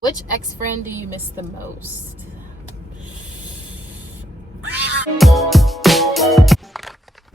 Which ex-friend do you miss the most?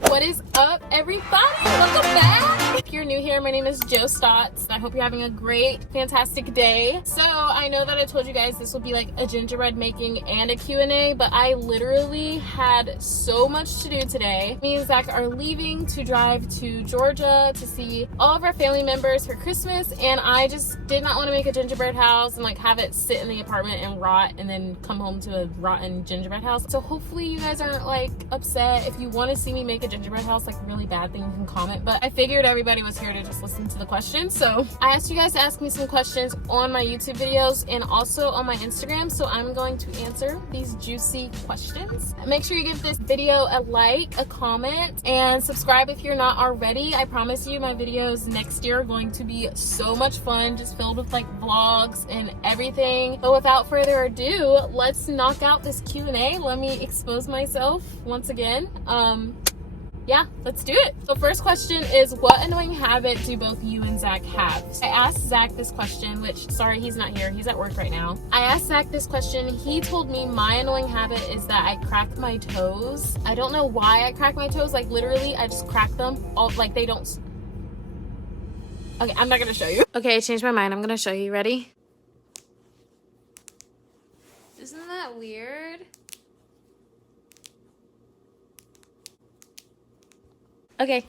What is up, everybody? Welcome back. If you're new here, my name is Stotts. I hope you're having a great, fantastic day. So I know that I told you guys this will be like a gingerbread making and a Q&A, but I literally had so much to do today. Me and Zach are leaving to drive to Georgia to see all of our family members for Christmas, and I just did not want to make a gingerbread house and like have it sit in the apartment and rot and then come home to a rotten gingerbread house. So hopefully you guys aren't like upset. If you want to see me make a gingerbread house like really bad thing, you can comment, but I figured everybody was here to just listen to the questions. So I asked you guys to ask me some questions on my YouTube videos and also on my Instagram, so I'm going to answer these juicy questions. Make sure you give this video a like, a comment, and subscribe if you're not already. I promise you my videos next year are going to be so much fun, just filled with like vlogs and everything. But without further ado, let's knock out this Q&A. Let me expose myself once again. Yeah, let's do it. So first question is, what annoying habit do both you and Zach have? I asked Zach this question, which, sorry, he's not here. He's at work right now. I asked Zach this question. He told me my annoying habit is that I crack my toes. I don't know why I crack my toes. Like literally, I just crack them all, like they don't. Okay, I'm not gonna show you. Okay, I changed my mind. I'm gonna show you. Ready? Isn't that weird? Okay.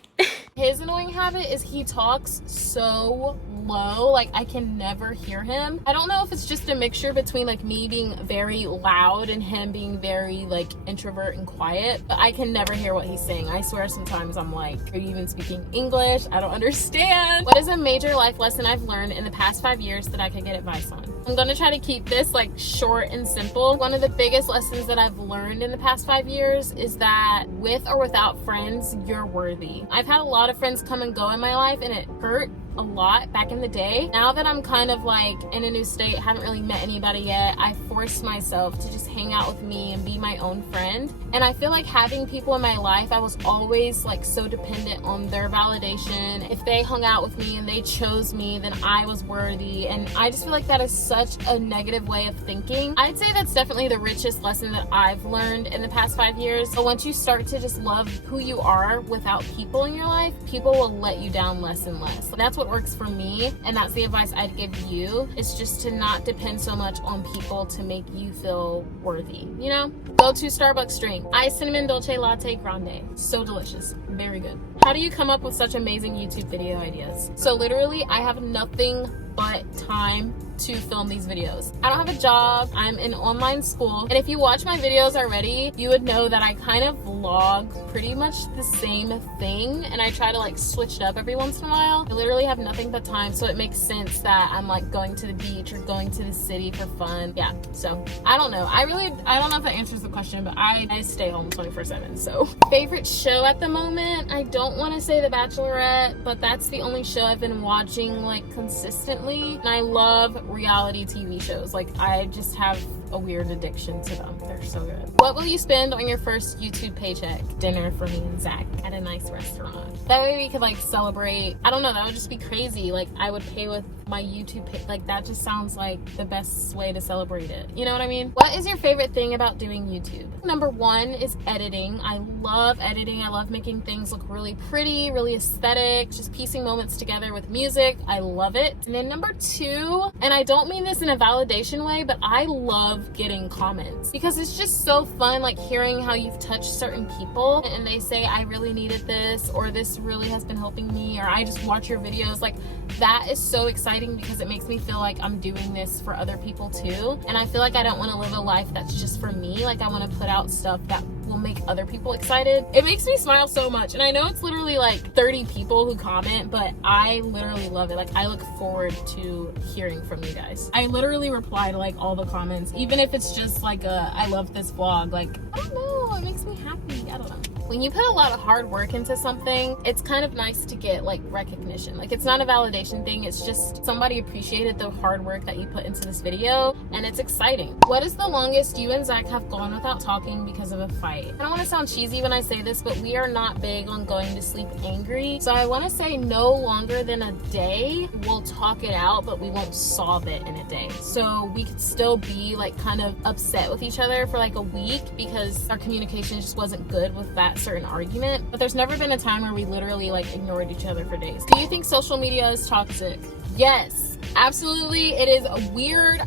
His annoying habit is he talks so low, like I can never hear him. I don't know if it's just a mixture between like me being very loud and him being very like introvert and quiet, but I can never hear what he's saying. I swear sometimes I'm like, are you even speaking English? I don't understand. What is a major life lesson I've learned in the past 5 years that I could get advice on? I'm gonna try to keep this like short and simple. One of the biggest lessons that I've learned in the past 5 years is that with or without friends, you're worthy. I've had a lot of friends come and go in my life, and it hurt a lot back in the day. Now that I'm kind of like in a new state, haven't really met anybody yet, I forced myself to just hang out with me and be my own friend. And I feel like having people in my life, I was always like so dependent on their validation. If they hung out with me and they chose me, then I was worthy. And I just feel like that is such a negative way of thinking. I'd say that's definitely the richest lesson that I've learned in the past 5 years. But once you start to just love who you are without people in your life, people will let you down less and less. That's what works for me, and that's the advice I'd give you, is just to not depend so much on people to make you feel worthy, you know? Go to Starbucks drink iced cinnamon dolce latte grande. So delicious, very good. How do you come up with such amazing YouTube video ideas? So literally I have nothing but time to film these videos. I don't have a job, I'm in online school, and if you watch my videos already, you would know that I kind of vlog pretty much the same thing, and I try to like switch it up every once in a while. I literally have nothing but time, so it makes sense that I'm like going to the beach or going to the city for fun. Yeah, so I don't know. I don't know if that answers the question, but I stay home 24/7, so. Favorite show at the moment? I don't want to say The Bachelorette, but that's the only show I've been watching like consistently, and I love reality TV shows. Like I just have a weird addiction to them. They're so good. What will you spend on your first YouTube paycheck? Dinner for me and Zach at a nice restaurant. That way we could like celebrate. I don't know, that would just be crazy. Like I would pay with my YouTube pay. Like that just sounds like the best way to celebrate it. You know what I mean? What is your favorite thing about doing YouTube? Number one is editing. I love editing. I love making things look really pretty, really aesthetic, just piecing moments together with music. I love it. And then number two, and I don't mean this in a validation way, but I love getting comments because it's just so fun, like hearing how you've touched certain people and they say, I really needed this, or this really has been helping me, or I just watch your videos. Like that is so exciting because it makes me feel like I'm doing this for other people too. And I feel like I don't want to live a life that's just for me. Like I want to put out stuff that will make other people excited. It makes me smile so much. And I know it's literally like 30 people who comment, but I literally love it. Like I look forward to hearing from you guys. I literally reply to like all the comments, even if it's just like a I love this vlog. Like I don't know, know, it makes me happy. I don't know. When you put a lot of hard work into something, it's kind of nice to get like recognition. Like, it's not a validation thing, it's just somebody appreciated the hard work that you put into this video, and it's exciting. What is the longest you and Zach have gone without talking because of a fight? I don't want to sound cheesy when I say this, but we are not big on going to sleep angry. So I want to say no longer than a day. We'll talk it out, but we won't solve it in a day. So we could still be like kind of upset with each other for like a week because our communication just wasn't good with that certain argument. But there's never been a time where we literally like ignored each other for days. Do you think social media is toxic? Yes, absolutely. It is weird.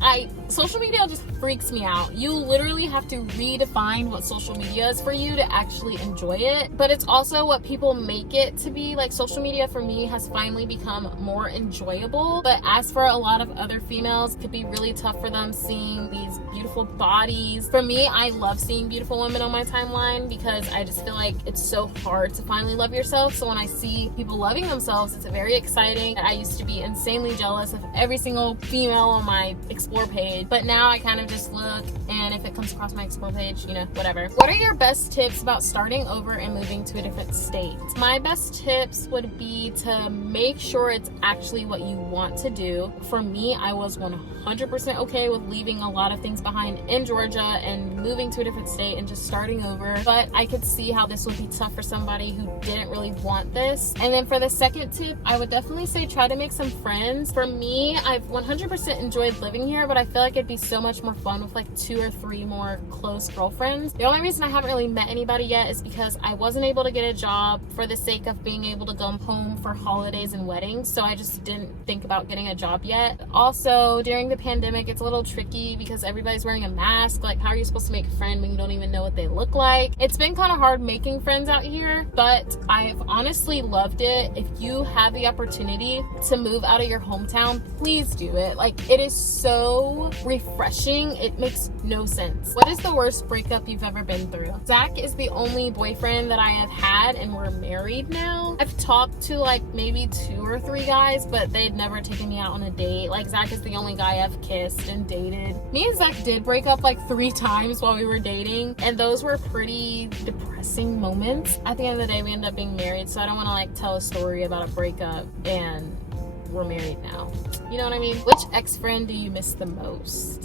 Social media just freaks me out. You literally have to redefine what social media is for you to actually enjoy it. But it's also what people make it to be. Like, social media for me has finally become more enjoyable. But as for a lot of other females, it could be really tough for them seeing these beautiful bodies. For me, I love seeing beautiful women on my timeline because I just feel like it's so hard to finally love yourself. So when I see people loving themselves, it's very exciting. I used to be insanely jealous of every single female on my explore page. But now I kind of just look, and if it comes across my explore page, you know, whatever. What are your best tips about starting over and moving to a different state? My best tips would be to make sure it's actually what you want to do. For me, I was 100% okay with leaving a lot of things behind in Georgia and moving to a different state and just starting over. But I could see how this would be tough for somebody who didn't really want this. And then for the second tip, I would definitely say try to make some friends. For me, I've 100% enjoyed living here, but I feel like it'd be so much more fun with like 2 or 3 more close girlfriends. The only reason I haven't really met anybody yet is because I wasn't able to get a job for the sake of being able to go home for holidays and weddings, so I just didn't think about getting a job yet. Also, during the pandemic, it's a little tricky because everybody's wearing a mask. Like, how are you supposed to make a friend when you don't even know what they look like? It's been kind of hard making friends out here, but I've honestly loved it. If you have the opportunity to move out of your hometown, please do it. Like, it is so refreshing. It makes no sense. What is the worst breakup you've ever been through? Zach is the only boyfriend that I have had, and we're married now. I've talked to like maybe 2 or 3 guys, but they'd never taken me out on a date. Like, Zach is the only guy I've kissed and dated. Me and Zach did break up like 3 times while we were dating, and those were pretty depressing moments. At the end of the day, we ended up being married, so I don't want to like tell a story about a breakup and we're married now. You know what I mean? Which ex-friend do you miss the most?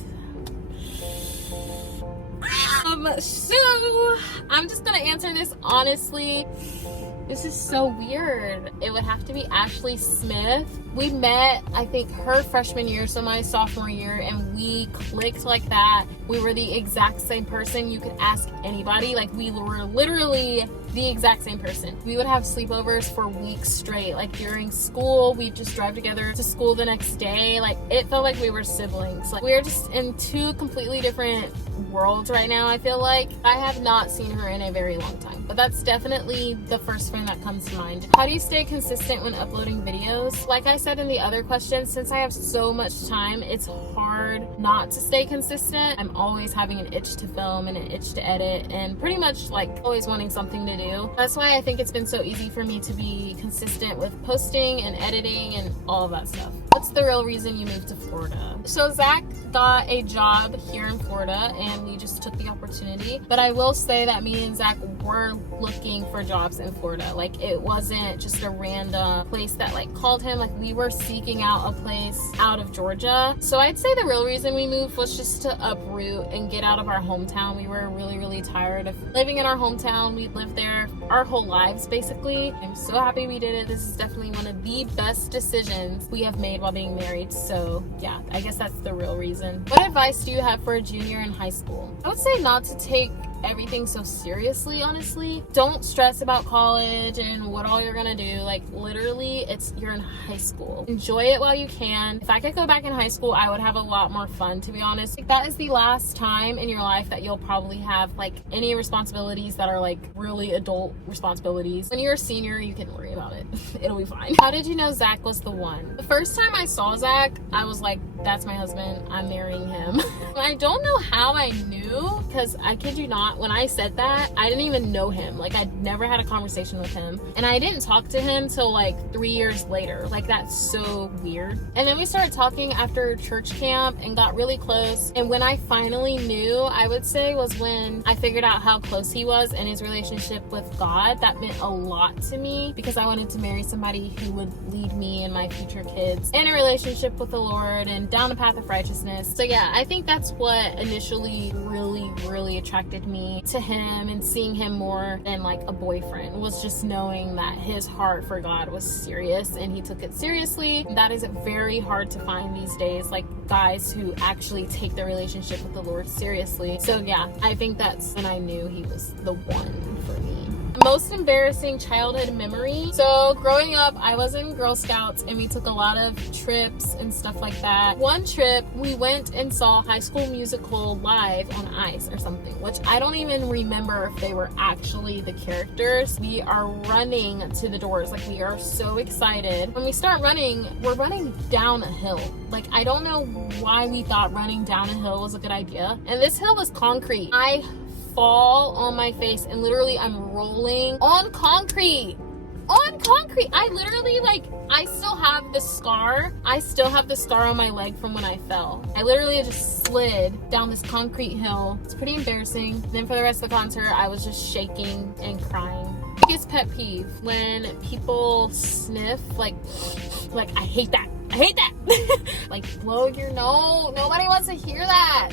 So I'm just gonna answer this honestly. This is so weird. It would have to be Ashley Smith. We met, I think, her freshman year, so my sophomore year, and we clicked like that. We were the exact same person. You could ask anybody. Like, we were literally the exact same person. We would have sleepovers for weeks straight. Like, during school, we'd just drive together to school the next day. Like, it felt like we were siblings. Like, we are just in 2 completely different worlds right now, I feel like. I have not seen her in a very long time, but that's definitely the first friend that comes to mind. How do you stay consistent when uploading videos? Like I said in the other question, since I have so much time, it's hard not to stay consistent. I'm always having an itch to film and an itch to edit, and pretty much like always wanting something to do. That's why I think it's been so easy for me to be consistent with posting and editing and all of that stuff. What's the real reason you moved to Florida? So Zach got a job here in Florida and we just took the opportunity. But I will say that me and Zach were looking for jobs in Florida. Like, it wasn't just a random place that like called him. Like, we were seeking out a place out of Georgia. So I'd say the real reason we moved was just to uproot and get out of our hometown. We were really, really tired of living in our hometown. We lived there our whole lives, basically. I'm so happy we did it. This is definitely one of the best decisions we have made while being married. So yeah, I guess that's the real reason. What advice do you have for a junior in high school? I would say not to take everything so seriously, honestly. Don't stress about college and what all you're gonna do. Like, literally, you're in high school. Enjoy it while you can. If I could go back in high school, I would have a lot more fun, to be honest. Like, that is the last time in your life that you'll probably have like any responsibilities that are like really adult responsibilities. When you're a senior, you can worry about it. It'll be fine. How did you know Zach was the one? The first time I saw Zach, I was like, that's my husband, I'm marrying him. I don't know how I knew, because I kid you not, when I said that, I didn't even know him. Like, I'd never had a conversation with him. And I didn't talk to him till like 3 years later. Like, that's so weird. And then we started talking after church camp and got really close. And when I finally knew, I would say, was when I figured out how close he was in his relationship with God. That meant a lot to me because I wanted to marry somebody who would lead me and my future kids in a relationship with the Lord and down the path of righteousness. So yeah, I think that's what initially really attracted me to him, and seeing him more than like a boyfriend was just knowing that his heart for God was serious and he took it seriously. That is very hard to find these days, like guys who actually take their relationship with the Lord seriously. So yeah, I think that's when I knew he was the one for me. Most embarrassing childhood memory. So growing up, I was in Girl Scouts and we took a lot of trips and stuff like that. One trip, we went and saw High School Musical live on ice or something, which I don't even remember if they were actually the characters. We are running to the doors. Like, we are so excited. When we start running, we're running down a hill. Like, I don't know why we thought running down a hill was a good idea. And this hill was concrete. I fall on my face and literally I'm rolling on concrete. I literally, like, I still have the scar on my leg from when I fell. I literally just slid down this concrete hill. It's pretty embarrassing. Then for the rest of the concert, I was just shaking and crying. Biggest pet peeve, when people sniff, like I hate that. Like, blow your nose. Nobody wants to hear that.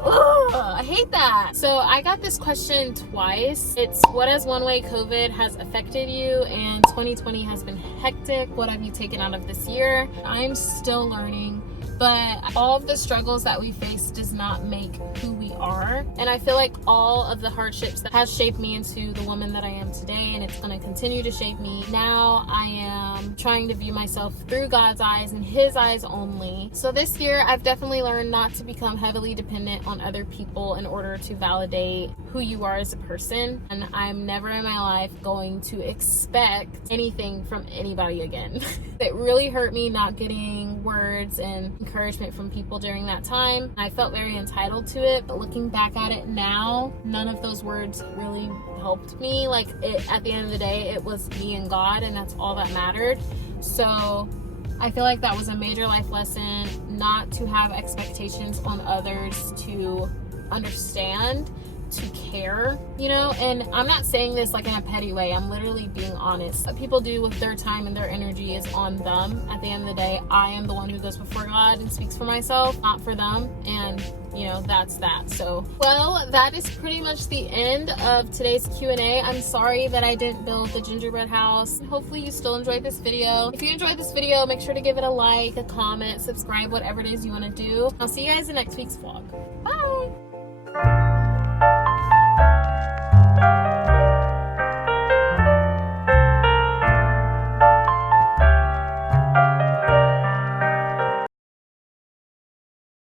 Ugh, I hate that. So I got this question twice. It's, what has one way COVID has affected you? And 2020 has been hectic. What have you taken out of this year? I'm still learning, but all of the struggles that we face does not make who we are. And I feel like all of the hardships that has shaped me into the woman that I am today, and it's going to continue to shape me. Now I am trying to view myself through God's eyes and his eyes only. So this year I've definitely learned not to become heavily dependent on other people in order to validate who you are as a person. And I'm never in my life going to expect anything from anybody again. It really hurt me not getting words and encouragement from people during that time. I felt very entitled to it, but looking back at it now, none of those words really helped me. Like, at the end of the day, it was me and God, and that's all that mattered. So I feel like that was a major life lesson, not to have expectations on others to understand, to care, you know. And I'm not saying this like in a petty way. I'm literally being honest. What people do with their time and their energy is on them. At the end of the day, I am the one who goes before God and speaks for myself, not for them. And you know, that's that. So, well, that is pretty much the end of today's Q&A. I'm sorry that I didn't build the gingerbread house. Hopefully you still enjoyed this video. If you enjoyed this video, make sure to give it a like, a comment, subscribe, whatever it is you want to do. I'll see you guys in next week's vlog. Bye!